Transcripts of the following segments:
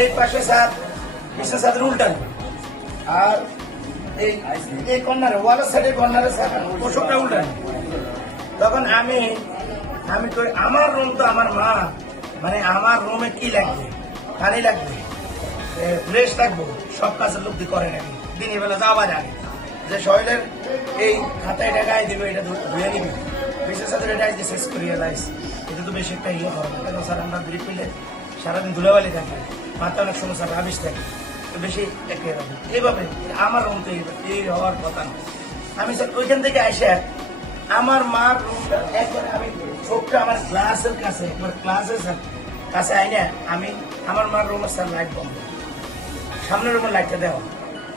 এই পাশে স্যার পিছনে স্যার উল্টান। আর এই কর্নারে, ওয়ালের সাইডে কর্নারে স্যার। ওষুধটা উল্টান। তখন আমি আমি কই, আমার রুম তো আমার মা মানে আমার রুমে কি লাগবে? পানি লাগবে? ফ্রেশ থাকব? সব কাজের লোক করে নাকি? দিনের বেলা যাওয়া জানে যে শরীরের এই খাতায় টাকায় দিবে, এটা ধুয়ে দিবে বিশেষ করে এটা শেষ করিয়ে লাইস এটা তো বেশি একটা ইয়ে হবে কেন স্যার, আমরা ব্রিফ পেলে সারাদিন ধুলাবালি থাকে মাথা অনেক সময় স্যার রাবিশ থাকে বেশি একে হবে এইভাবে আমার রুম তো এই- হওয়ার কথা না। আমি স্যার, ওইখান থেকে আসে আমার মার রুমটা একবার আমি ছোট্ট আমার ক্লাসের কাছে একবার ক্লাসের স্যার কাছে আইনে আমি আমার মার রুমের স্যার লাইট বন্ধ। সামনের রুমের লাইটটা দেওয়া।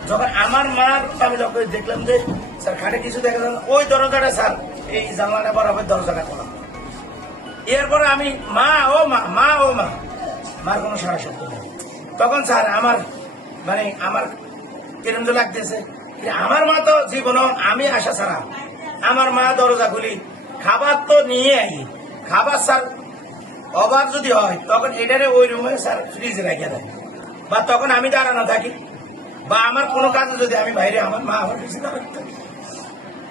যখন আমার মার আমি যখন দেখলাম যে স্যার খাটে কিছু দেখা যায় ওই দরজাটা স্যার এই জানলাটা বরাবর দরজাটা খোলা। এরপরে আমি মা ও মা মা ও মা মার কোনো সারা শব্দ নেই। তখন স্যার আমার মানে আমার কিরম লাগতেছে। আমার মা তো জীবন আমি আসা ছাড়া। আমার মা দরজা খুলি, খাবার তো নিয়ে আই। খাবার স্যার অভাব যদি হয়, তখন এটারে ওই রুমে স্যার ফ্রিজে রেখে দেয়। বা তখন আমি দাঁড়ানো থাকি। বা আমার কোনো কাজে যদি আমি বাইরে, আমার মা আমার দাঁড়ানো থাকি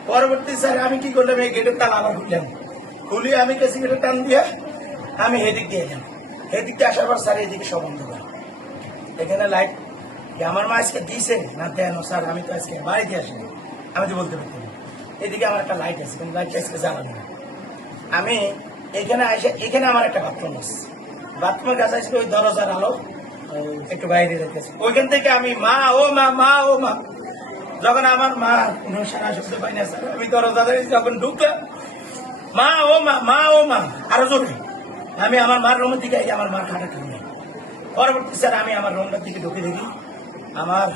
পরবর্তী স্যার আমি কি করলাম? এই গেটের তালা আবার খুললাম। খুলি আমি কেসি গেটের টান দিয়ে আমি এদিক দিয়ে এলাম এদিক দিয়ে আসার পর স্যার এদিকে সব অন্ধকার এখানে লাইট আমার মা আজকে দিয়েছে না দেন স্যার? আমি তো আজকে বাড়িতে আসিনি। আমি তো বলতে পারতাম এদিকে আমার একটা লাইট আছে কিন্তু লাইটটা আজকে জ্বালানো না। আমি এখানে এসে এখানে আমার একটা বাথরুম আছে। বাথরুমের কাছে আসলে ওই দরজার আলো একটু বাইরে রেখেছে ওইখান থেকে আমি মা, ও মা মা, ও মা। যখন আমার মা, কোনো সারা শব্দ পাই না, স্যার। আমি দরজা যখন ঢুকলাম, মা, ও মা মা, ও মা, আরও জোরে। আমি আমার মার রুমের দিকে আমার মার খাটা কিনে পরবর্তী স্যার, আমি আমার রুমটার দিকে ঢুকে দেখি আমার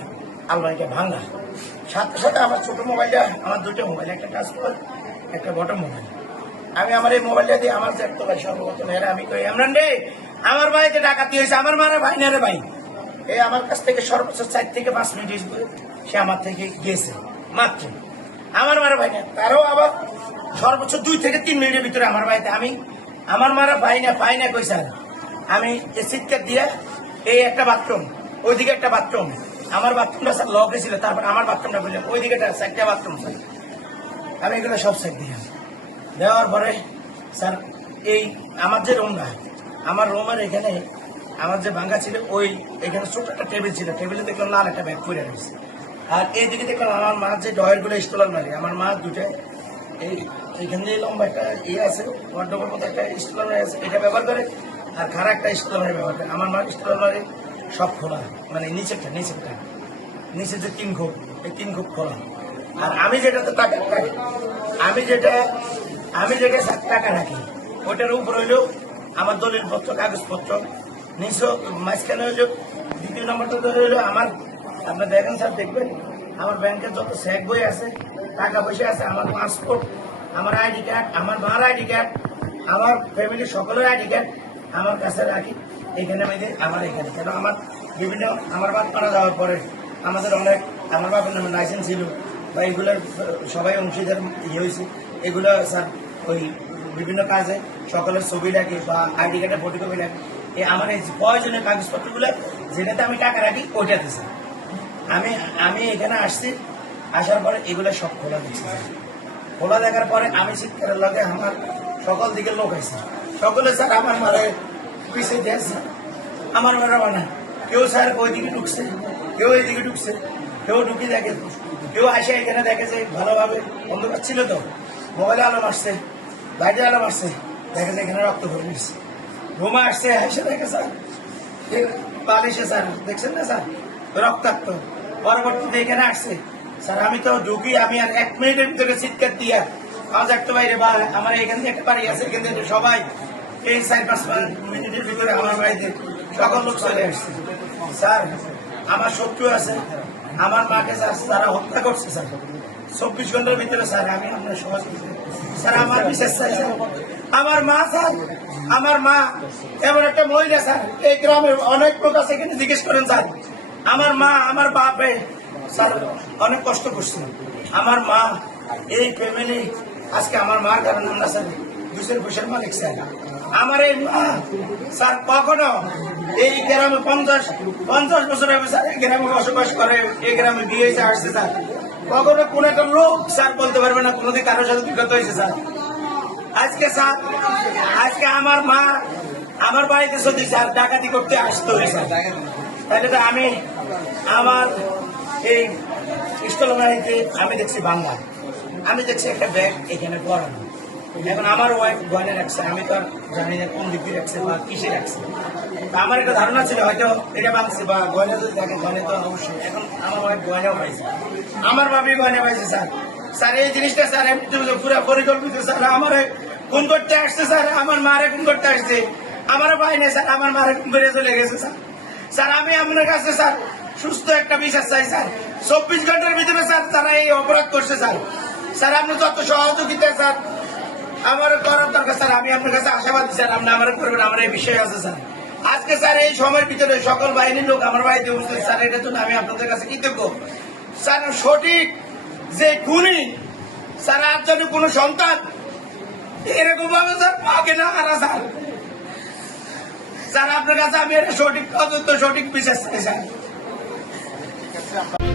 আলমারিটা ভাঙা। সাথে সাথে আমার ছোট মোবাইলটা, আমার দুটো মোবাইল, একটা টাচ মোবাইল, একটা বটম মোবাইল। আমি আমার এই মোবাইলটা দিয়ে আমার চেক তোলাই সর্বপ্রথম এরা আমি কই এমরান রে, আমার বাড়িতে ডাকাতি হয়েছে, আমার মারা ভাই না রে ভাই? এই আমার কাছ থেকে সর্বোচ্চ চার থেকে পাঁচ মিনিট সে আমার থেকে গেছে, মাত্র। আমার মারা ভাই না, তারও আবার সর্বোচ্চ দুই থেকে তিন মিনিটের ভিতরে আমার বাড়িতে আমি আমার মারা পাই না পাই না কই স্যার আমি চিৎকার দিয়ে এই একটা বাথরুম ওইদিকে একটা বাথরুম আমার বাথরুমটা স্যার লকে ছিল, তারপর আমার বাথরুমটা বললাম ওইদিকে একটা বাথরুম স্যার। আমি এগুলো সব সাইড দিলাম। দেওয়ার পরে স্যার, এই আমার যে রুমটা আমার রুমের এখানে আমার যে ভাঙ্গা ছিল, ওই এখানে ছোট একটা টেবিল ছিল। টেবিলে দেখলাম লাল একটা ব্যাগ পরে রয়েছে। আর এইদিকে দেখলাম আমার মার যে ডয়েরগুলো স্টোলার মারি আমার মা দুটো, এই এখান দিয়ে লম্বা একটা ইয়ে আছে ওয়ার্ডোবের মতো একটা স্টোলার আছে, এটা ব্যবহার করে, আর খারা একটা স্টোলার ব্যবহার করে। আমার মার স্টোলার সব খোলা মানে নিচেরটা নিচেরটা। নিচে যে তিন খোপ, এই তিন খোপ খোলা। আর আমি যেটাতে টাকা আমি যেটা আমি যেটা টাকা রাখি ওটার উপর হইল আমার দলিল পত্র, কাগজপত্র, নিচে মাঝখানে হইল দ্বিতীয় নম্বরটা হইল আমার, আপনার দেখেন স্যার, দেখবেন? আমার ব্যাংকের যত চেক বই আছে, টাকা পয়সা আছে, আমার পাসপোর্ট আমার আইডি কার্ড আমার মার আইডি কার্ড আমার ফ্যামিলির সকলের আইডি কার্ড আমার কাছে রাখি। এখানে মেয়েদের আমার এখানে। কেন আমার বিভিন্ন, আমার বাদ মারা যাওয়ার পরে আমাদের অনেক, আমার বাবার নামে লাইসেন্স ছিল, বা এগুলোর সবাই অংশীদার ইয়ে হয়েছে। এগুলো স্যার ওই বিভিন্ন কাজে সকলের ছবি রাখি বা আইডি কার্ডের ফটোকপি রাখি এই আমার এই প্রয়োজনীয় কাগজপত্রগুলো, যেটাতে আমি টাকা রাখি, ওইটাতে স্যার আমি আমি এখানে আসছি, আসার পরে এগুলো সব খোলা দিচ্ছি। খোলা দেখার পরে আমি চিৎকারের লগে আমার সকল দিকে লোক আছে সকলে, স্যার, আমার মারে পিছিয়ে দিয়েছে আমার মারা মানে। কেউ, স্যার, ওই দিকে ঢুকছে। কেউ এইদিকে ঢুকছে। কেউ ঢুকি দেখে। কেউ আসে এখানে দেখে যে ভালোভাবে অন্ধকার ছিল তো। মোবাইলে আলো মারছে বাইরে আলো মারছে। দেখে যে এখানে রক্ত ভরে নিচ্ছে ঘুমা আসছে, এসে দেখে, স্যার। বালিশে, স্যার। দেখছেন না, স্যার? রক্তাক্ত। পরবর্তীতে এখানে আসছে। স্যার, আমি তো ঢুকি, আমি আর এক মিনিটের ভিতরে চিৎকার দিয়া আমার একটা বাইরে বা আমার এখান থেকে একটা বাড়ি আছে এখান থেকে সবাই এই চার পাঁচ মিনিটের ভিতরে আমার বাড়িতে সকল লোক চলে আসছে। স্যার, আমার শত্রু আছে, আমার মাকে স্যার তারা হত্যা করছে, স্যার। চব্বিশ ঘণ্টার ভিতরে, স্যার, আমি আপনার সমাজ স্যার, আমার বিশেষ স্যার। আমার মা, স্যার, আমার মা, এমন একটা মহিলা, স্যার, এই গ্রামের অনেক লোক আছে এখানে জিজ্ঞেস করেন, স্যার, আমার মা, আমার বাপে অনেক কষ্ট করছে। আমার মা, এই ফ্যামিলি আজকে আমার মার কারণে আমরা স্যার দুশের পয়সার মালিক, স্যার। আমার এই মা, স্যার, কখনো এই গ্রামে পঞ্চাশ পঞ্চাশ বছর হবে স্যার এই গ্রামে বসবাস করে, এই গ্রামে বিয়ে হয়েছে, আসছে, স্যার। কখনো কোন একটা লোক, স্যার, বলতে পারবে না কোনোদিন কারোর সাথে বিগত হয়েছে, স্যার। আজকে স্যার, আজকে আমার মা আমার বাড়িতে সত্যি স্যার, ডাকাতি করতে আসতে হয়েছে তাহলে তো আমি আমার এই স্থলবাহিতে আমি দেখছি বাংলা। আমি দেখছি একটা ব্যাগ, এখানে পড়ানো এখন আমার ওয়াইফ গয়না রাখছে, আমি তো জানি না কোন দিক রাখছে বা কিসে রাখছে। আমার একটা ধারণা ছিল, হয়তো এটা ভাঙছে বা গয়না যদি থাকে গয়না তো অবশ্যই। এখন আমার ওয়াইফ গয়নাও পাইছে আমার ভাবি গয়না পাইছে স্যার। স্যার, এই জিনিসটা, স্যার, এমনি পুরো পরিকল্পিত, স্যার। আমার খুন করতে আসছে, স্যার। আমার মারে খুন করতে আসছে। আমার ভাই নেই, স্যার। আমার মারে খুন করে চলে গেছে, স্যার। স্যার, আমি আপনার কাছে, স্যার সুস্থ একটা বিচার চাই, স্যার। চব্বিশ ঘণ্টার ভিতরে, স্যার, তারা এই অপরাধ করছে, স্যার। স্যার, আপনি যত সহযোগিতা, স্যার, আমার করার দরকার, স্যার, আমি আপনার কাছে আশাবাদী, স্যার, আপনি আমার করবেন, আমার এই বিষয় আছে, স্যার। আজকে, স্যার, এই সময়ের ভিতরে সকল বাহিনীর লোক আমার বাড়িতে উপস্থিত, স্যার, এটার জন্য আমি আপনাদের কাছে কৃতজ্ঞ। স্যার, সঠিক যে খুনি, স্যার, আর যেন কোনো সন্তান এরকম ভাবে স্যার, পাকে না হারা, স্যার। স্যার, আপনার কাছে আমি এটা সঠিক তদন্ত, সঠিক বিচার চাই, স্যার। Thanks.